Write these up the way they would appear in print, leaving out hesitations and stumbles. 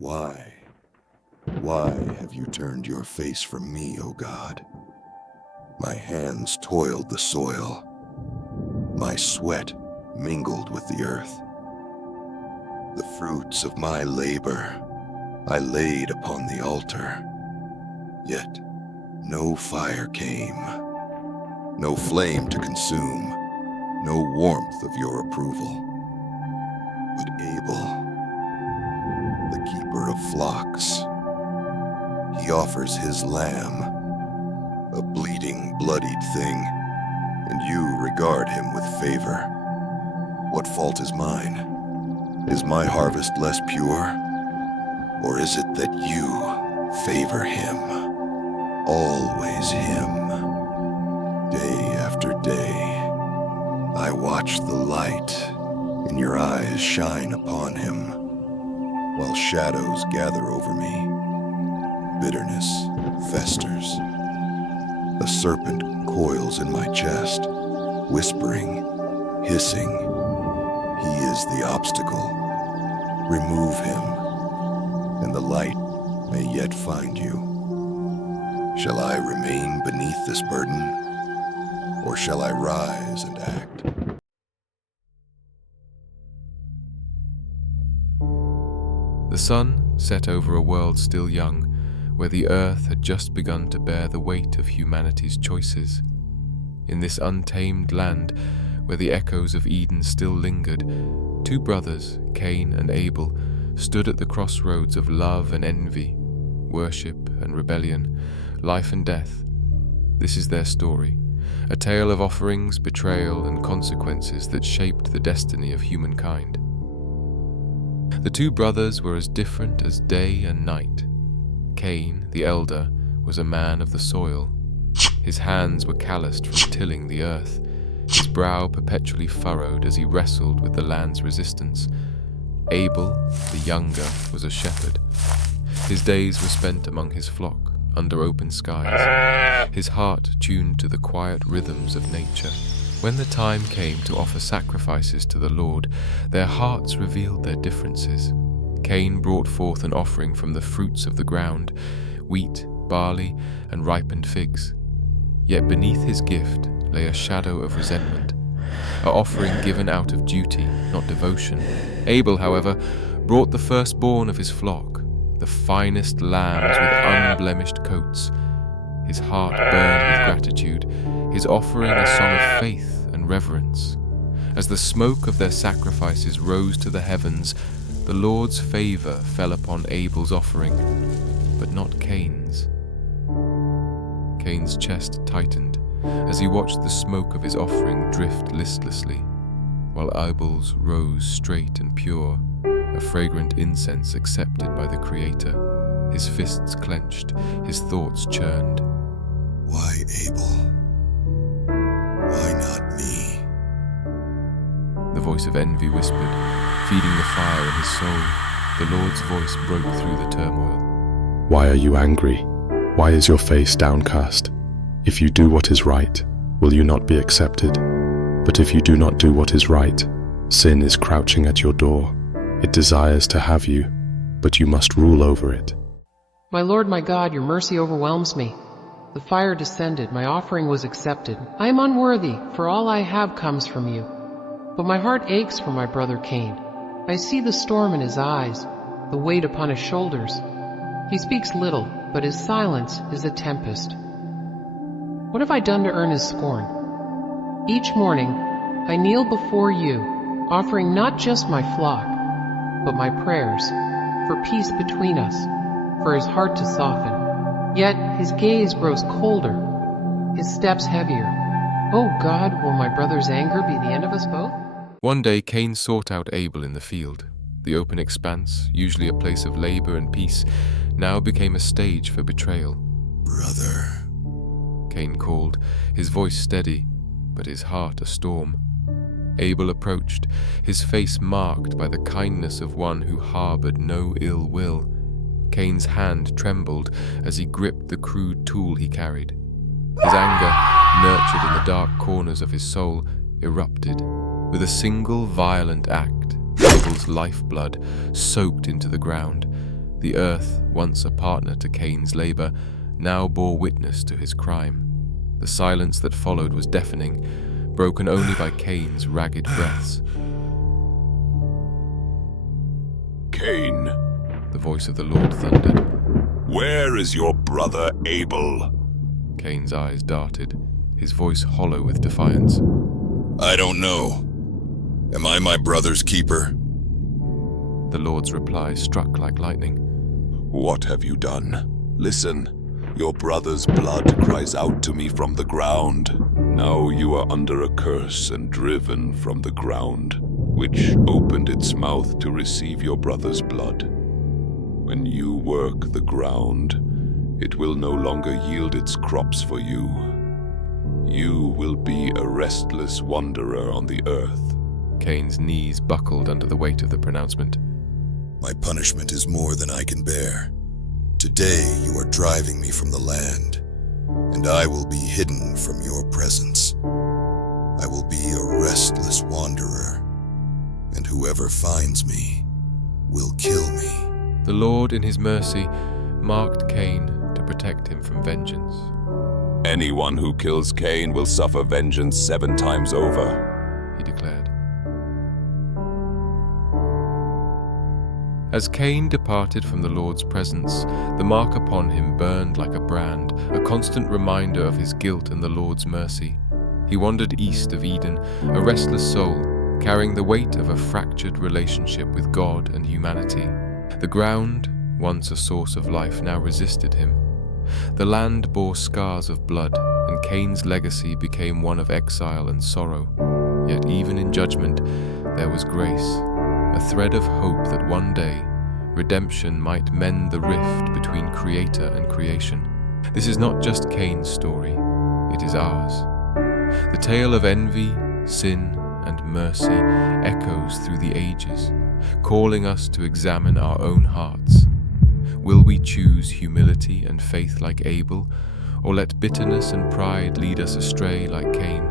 Why? Why have you turned your face from me, O God? My hands toiled the soil. My sweat mingled with the earth. The fruits of my labor I laid upon the altar. Yet no fire came, no flame to consume, no warmth of your approval. But Abel, the keeper of flocks, he offers his lamb, a bleeding, bloodied thing, and you regard him with favor. What fault is mine? Is my harvest less pure? Or is it that you favor him? Always him. Day after day, I watch the light in your eyes shine upon him, while shadows gather over me. Bitterness festers. A serpent coils in my chest, whispering, hissing. He is the obstacle. Remove him, and the light may yet find you. Shall I remain beneath this burden, or shall I rise and act? The sun set over a world still young, where the earth had just begun to bear the weight of humanity's choices. In this untamed land, where the echoes of Eden still lingered, two brothers, Cain and Abel, stood at the crossroads of love and envy, worship and rebellion, life and death. This is their story, a tale of offerings, betrayal, and consequences that shaped the destiny of humankind. The two brothers were as different as day and night. Cain, the elder, was a man of the soil. His hands were calloused from tilling the earth, his brow perpetually furrowed as he wrestled with the land's resistance. Abel, the younger, was a shepherd. His days were spent among his flock, under open skies, his heart tuned to the quiet rhythms of nature. When the time came to offer sacrifices to the Lord, their hearts revealed their differences. Cain brought forth an offering from the fruits of the ground, wheat, barley, and ripened figs. Yet beneath his gift lay a shadow of resentment, an offering given out of duty, not devotion. Abel, however, brought the firstborn of his flock, the finest lambs with unblemished coats. His heart burned with gratitude, his offering a song of faith and reverence. As the smoke of their sacrifices rose to the heavens, the Lord's favor fell upon Abel's offering, but not Cain's. Cain's chest tightened as he watched the smoke of his offering drift listlessly, while Abel's rose straight and pure, a fragrant incense accepted by the Creator. His fists clenched, his thoughts churned. Why Abel? Why not me? The voice of envy whispered, feeding the fire in his soul. The Lord's voice broke through the turmoil. Why are you angry? Why is your face downcast? If you do what is right, will you not be accepted? But if you do not do what is right, sin is crouching at your door. It desires to have you, but you must rule over it. My Lord, my God, your mercy overwhelms me. The fire descended, my offering was accepted. I am unworthy, for all I have comes from you. But my heart aches for my brother Cain. I see the storm in his eyes, the weight upon his shoulders. He speaks little, but his silence is a tempest. What have I done to earn his scorn? Each morning, I kneel before you, offering not just my flock, but my prayers, for peace between us, for his heart to soften. Yet his gaze grows colder, his steps heavier. Oh God, will my brother's anger be the end of us both? One day Cain sought out Abel in the field. The open expanse, usually a place of labor and peace, now became a stage for betrayal. Brother, Cain called, his voice steady, but his heart a storm. Abel approached, his face marked by the kindness of one who harbored no ill will. Cain's hand trembled as he gripped the crude tool he carried. His anger, nurtured in the dark corners of his soul, erupted. With a single violent act, Abel's lifeblood soaked into the ground. The earth, once a partner to Cain's labor, now bore witness to his crime. The silence that followed was deafening, broken only by Cain's ragged breaths. Cain, The voice of the Lord thundered. where is your brother Abel? Cain's eyes darted, his voice hollow with defiance. I don't know. Am I my brother's keeper? The Lord's reply struck like lightning. What have you done? Listen, your brother's blood cries out to me from the ground. Now you are under a curse and driven from the ground, which opened its mouth to receive your brother's blood. When you work the ground, it will no longer yield its crops for you. You will be a restless wanderer on the earth. Cain's knees buckled under the weight of the pronouncement. My punishment is more than I can bear. Today you are driving me from the land, and I will be hidden from your presence. I will be a restless wanderer, and whoever finds me will kill me. The Lord, in his mercy, marked Cain to protect him from vengeance. Anyone who kills Cain will suffer vengeance 7 times over, He declared. As Cain departed from the Lord's presence, the mark upon him burned like a brand, a constant reminder of his guilt and the Lord's mercy. He wandered east of Eden, a restless soul, carrying the weight of a fractured relationship with God and humanity. The ground, once a source of life, now resisted him. The land bore scars of blood, and Cain's legacy became one of exile and sorrow. Yet even in judgment, there was grace, a thread of hope that one day, redemption might mend the rift between Creator and creation. This is not just Cain's story, it is ours. The tale of envy, sin, and mercy echoes through the ages, calling us to examine our own hearts. Will we choose humility and faith like Abel, or let bitterness and pride lead us astray like Cain?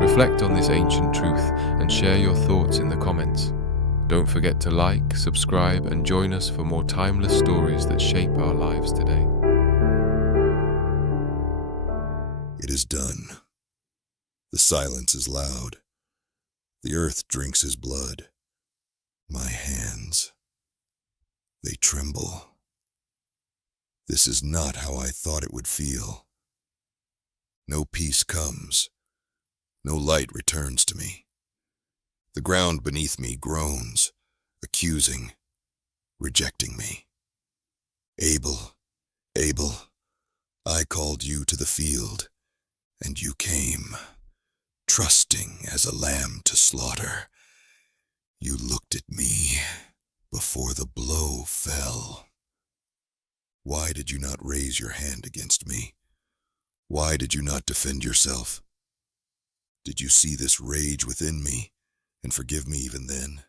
Reflect on this ancient truth and share your thoughts in the comments. Don't forget to like, subscribe, and join us for more timeless stories that shape our lives today. It is done. The silence is loud. The earth drinks his blood. My hands, they tremble. This is not how I thought it would feel. No peace comes. No light returns to me. The ground beneath me groans, accusing, rejecting me. Abel, Abel, I called you to the field, and you came, trusting as a lamb to slaughter. You looked at me before the blow fell. Why did you not raise your hand against me? Why did you not defend yourself? Did you see this rage within me and forgive me even then?